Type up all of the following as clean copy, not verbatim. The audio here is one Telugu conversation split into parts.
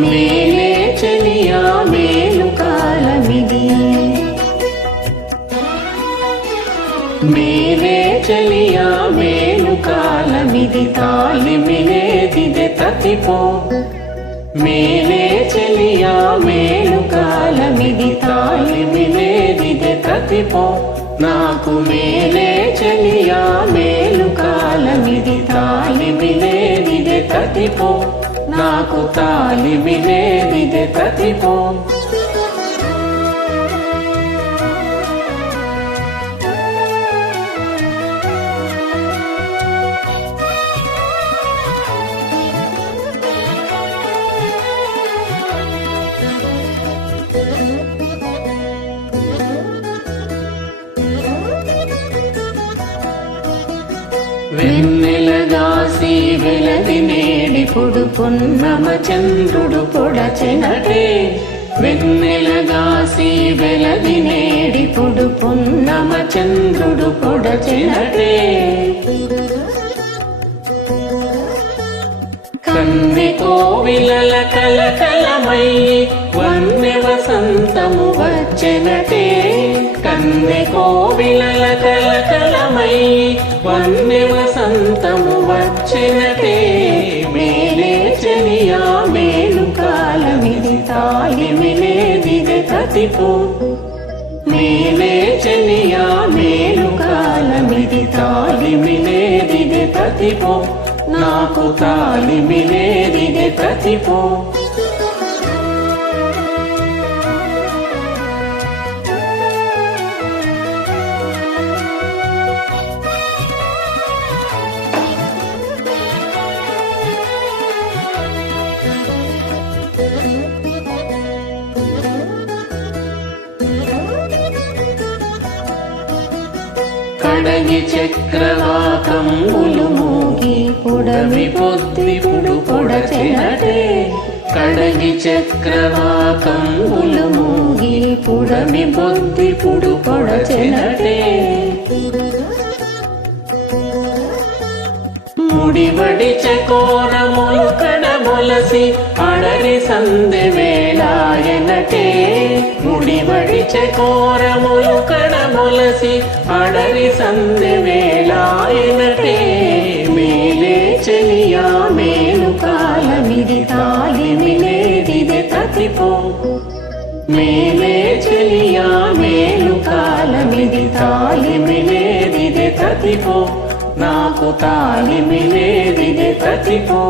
మేలే చెలియా మేలు కాలమిది మేలే చెలియా మేలు కాలమిది తాలిమిలేదిదే తతిపో మేలే చెలియా మేలు కాలమిది తాలిమిలేదిదే తతిపో నాకు మేలే చెలియా మేలు కాలమిది తాలిమిలేదిదే తతిపో నాకు తాలిమిలేదిదే తతిపో వెన్నెలగాసి వెలది నేడిపుడు పున్నమ చంద్రుడు పొడచెనటే వెన్నెలగాసి వెలది నేడిపుడు పున్నమ చంద్రుడు పొడచెనటే కన్నె కోవిలల కలకలమై వన్నె వసంతము వచ్చెనటే కన్నె కోవిలల కలకలమై వన్నె వసంతము వచ్చెనటే మేలే చెలియా మేలు కాలమిది తాలిమిలేదిదే తతిపో మేలే చెలియా మేలు కాలమిది తాలిమిలేదిదే తతిపో నాకు తాలిమిలేదిదే తతిపో కడగి చక్రవాకంబులు మూగి పుడమి పొద్దిపుడు పొడచెనటే కడగి చక్రవాకంబులు మూగి పుడమి పొద్దిపుడు పొడచెనటే ముడివడి చకోరములు కడబొలసి అడరి సందె వేళాయనటే ముడివడి చకోరములు కడబొలసి అడరి సందె వేళాయనటే మేలే చెలియా మేలు కాలమిది తాలిమిలేదిదే తతిపో మేలే చెలియా మేలు కాలమిది తాలిమిలేదిదే తతిపో నాకు తాలిమిలేదిదే తతిపో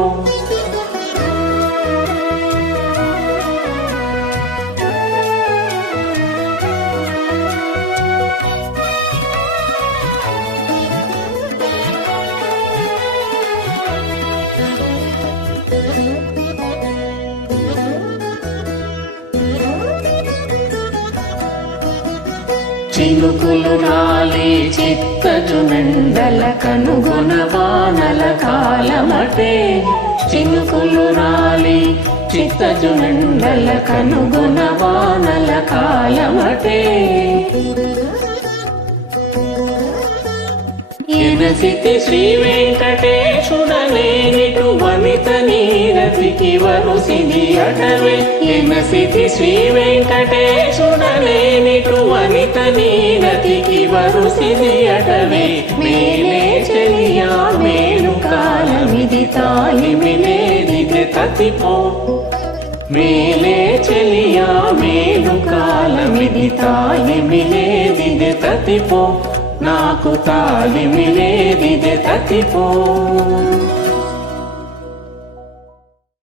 చినుకులు రాలి చిత్తజుమెండల కనుగొన వానల కాలమటే చినుకులు రాలి చిత్తజుమెండల కనుగొన వానల కాలమటే ఎనసితి శ్రీ వెంకటేశుడలేనిటు వనిత నీరతికి వరుసిది అటవే ఎనసితి శ్రీ వెంకటేశుడలేనిటు వనిత నీరతికి వరుసిది అటవే మేలే చెలియా మేలు కాలమిది తాలిమిలేదిదే తతిపో మేలే చెలియా మేలు కాలమిది తాలిమిలేదిదే తతిపో నాకు తాలిమిలేదిదే తతిపో